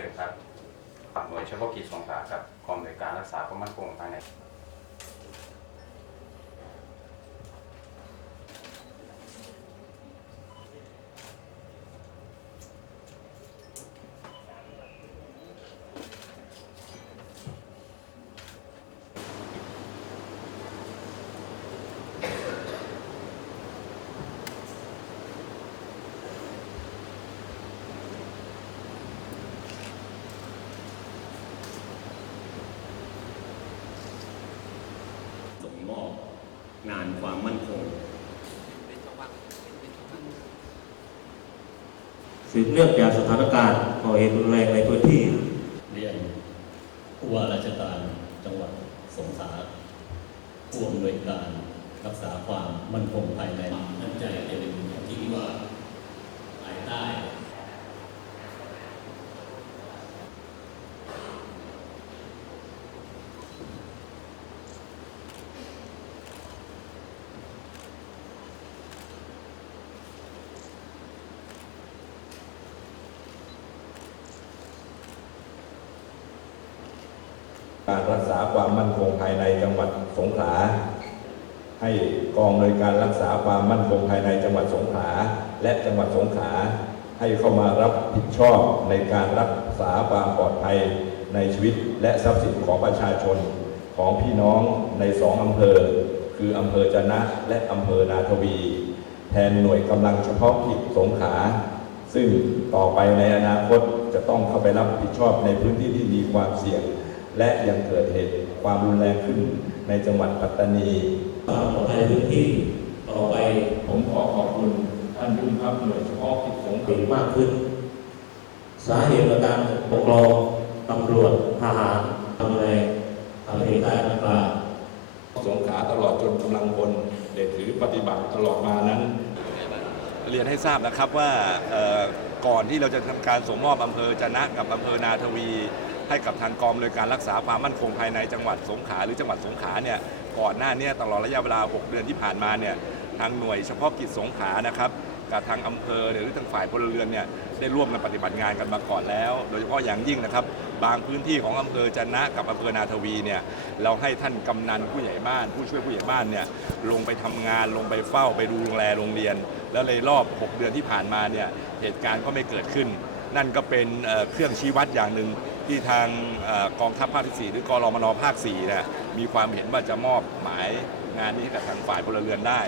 เชิญครับหน่วยเฉพาะกิจสงขลาครับกองอำนวยการรักษาความมั่นคงภายใน งานความมั่นคงสืบเนื่องจากสถานการณ์ก่อเหตุรุนแรงในพื้นที่ เรียนผู้ว่าราชการจังหวัดสงขลาผู้อำนวยการรักษาความมั่นคงภายในมั่นใจในเรื่องที่ว่าภายใต้ การรักษาความมั่นคงภายในจังหวัดสงขลา ให้กองโดยการรักษาความมั่นคงภายในจังหวัดสงขลา และจังหวัดสงขลาให้เข้ามารับผิดชอบในการรักษาความปลอดภัยในชีวิตและทรัพย์สินของประชาชนของพี่น้องในสองอำเภอ คืออำเภอจนะและอำเภอนาทวี แทนหน่วยกำลังเฉพาะกิจสงขลาซึ่งต่อไปในอนาคตจะต้องเข้าไปรับผิดชอบในพื้นที่ที่มีความเสี่ยง และยังเกิดเหตุความรุนแรงขึ้นในจังหวัดปัตตานีความปลอดภัยพื้นที่ต่อไปผมขอขอบคุณท่านผู้บังคับหน่วยเฉพาะกิจสงขเก่งมากขึ้น สาเหตุประการปกครองตำรวจทหารทำแรงทำเหตุการณ์ต่างๆสงขาตลอดจนกำลังพลได้ถือปฏิบัติตลอดมานั้น เรียนให้ทราบนะครับว่าก่อนที่เราจะทำการส่งมอบอำเภอจะนะกับอำเภอนาทวี ให้กับทางกองโดยการรักษาความมั่นคงภายในจังหวัดสงขลาหรือจังหวัดสงขลาเนี่ยก่อนหน้าเนี้ตลอดระยะเวลา 6 เดือนที่ผ่านมาเนี่ยทางหน่วยเฉพาะกิจสงขลานะครับกับทางอำเภอหรือทางฝ่ายพลเรือนเนี่ยได้ร่วมกันปฏิบัติงานกันมาก่อนแล้ว โดยเฉพาะอย่างยิ่งนะครับ บางพื้นที่ของอำเภอจะนะกับอำเภอนาทวีเนี่ยเราให้ท่านกำนันผู้ใหญ่บ้าน ผู้ช่วยผู้ใหญ่บ้านเนี่ยลงไปทำงานลงไปเฝ้าไปดูโรงแลโรงเรียน แล้วในรอบ 6 เดือนที่ผ่านมาเนี่ยเหตุการณ์ก็ไม่เกิดขึ้น นั่นก็เป็นเครื่องชี้วัดอย่างหนึ่งที่ทางอกองทัพภาคที่ 4 หรือกรมนภาค4เนี่ยมีความเห็นว่าจะมอบหมายงานนี้กับทางฝ่ายพลเรือนได้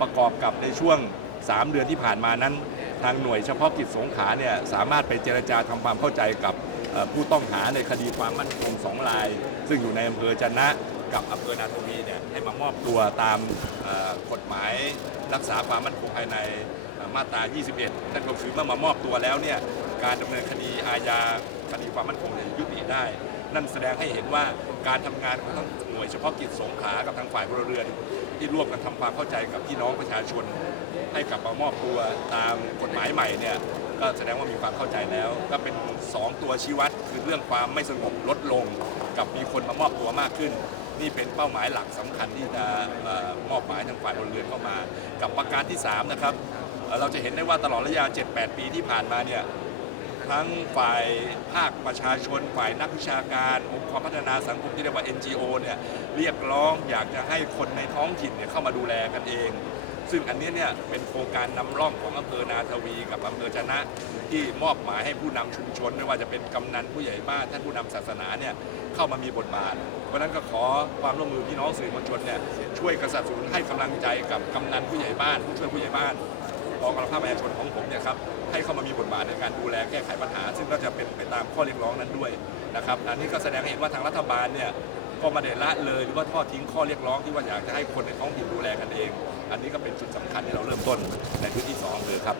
ประกอบกับในช่วง 3 เดือนที่ผ่านมานั้น ทางหน่วยเฉพาะกิจสงขาเนี่ยสามารถไปเจรจาทำความเข้าใจกับผู้ต้องหาในคดีความมั่นคงสองราย ซึ่งอยู่ในอำเภอจะนนะกับอำเภอนาทวีเนี่ยให้มามอบตัวตามกฎหมายรักษาความมั่นคงภายใน มาตรา 21 นั่นก็คือเมื่อมามอบตัวแล้วเนี่ยการดำเนินคดีอาญาคดีความมั่นคงยุติได้ นั่นแสดงให้เห็นว่าการทำงานของทั้งหน่วยเฉพาะกิจสงขากับทางฝ่ายพลเรือน ที่ร่วมกันทำความเข้าใจกับพี่น้องประชาชน ให้กลับมามอบตัวตามกฎหมายใหม่เนี่ยก็แสดงว่ามีความเข้าใจแล้ว ก็เป็น 2 ตัวชี้วัดคือเรื่องความไม่สงบลดลง กับมีคนมามอบตัวมากขึ้น นี่เป็นเป้าหมายหลักสำคัญที่จะมอบหมายทางฝ่ายพลเรือนเข้ามา กับประการที่ 3 นะครับเอ่อเราจะเห็นได้ว่าตลอดระยะ 7-8 ปีที่ผ่านมาเนี่ยทั้งฝ่ายภาคประชาชน ฝ่ายนักวิชาการองค์กรพัฒนาสังคมที่เรียกว่า NGO เนี่ยเรียกร้องอยากจะให้คนในท้องถิ่นเนี่ยเข้ามาดูแลกันเอง ซึ่งอันนี้เนี่ยเป็นโครงการนำร่องของอำเภอนาทวีกับอำเภอจะนะ ที่มอบหมายให้ผู้นำชุมชน ไม่ว่าจะเป็นกำนันผู้ใหญ่บ้านท่านผู้นำศาสนาเนี่ยเข้ามามีบทบาท เพราะนั้นก็ขอความร่วมมือพี่น้องสื่อมวลชนเนี่ยช่วยกระสับสนุนให้กำลังใจกับกำนันผู้ใหญ่บ้าน ผู้ช่วยผู้ใหญ่บ้านกองกำลังภาคประชาชนของผมเนี่ยครับให้เข้ามามีบทบาทในการดูแลแก้ไขปัญหา ซึ่งก็จะเป็นไปตามข้อเรียกร้องนั้นด้วยนะครับอันนี้ก็แสดงให้เห็นว่าทางรัฐบาลเนี่ย ก็ไมาได้ละเลยหรือว่าทอดทิ้งข้อเรียกร้องที่ว่าอยากจะให้คนในท้องถิ่นดูแลกันเอง อันนี้ก็เป็นจุดสำคัญที่เราเริ่มต้นในพื้นที่สองเลยครับ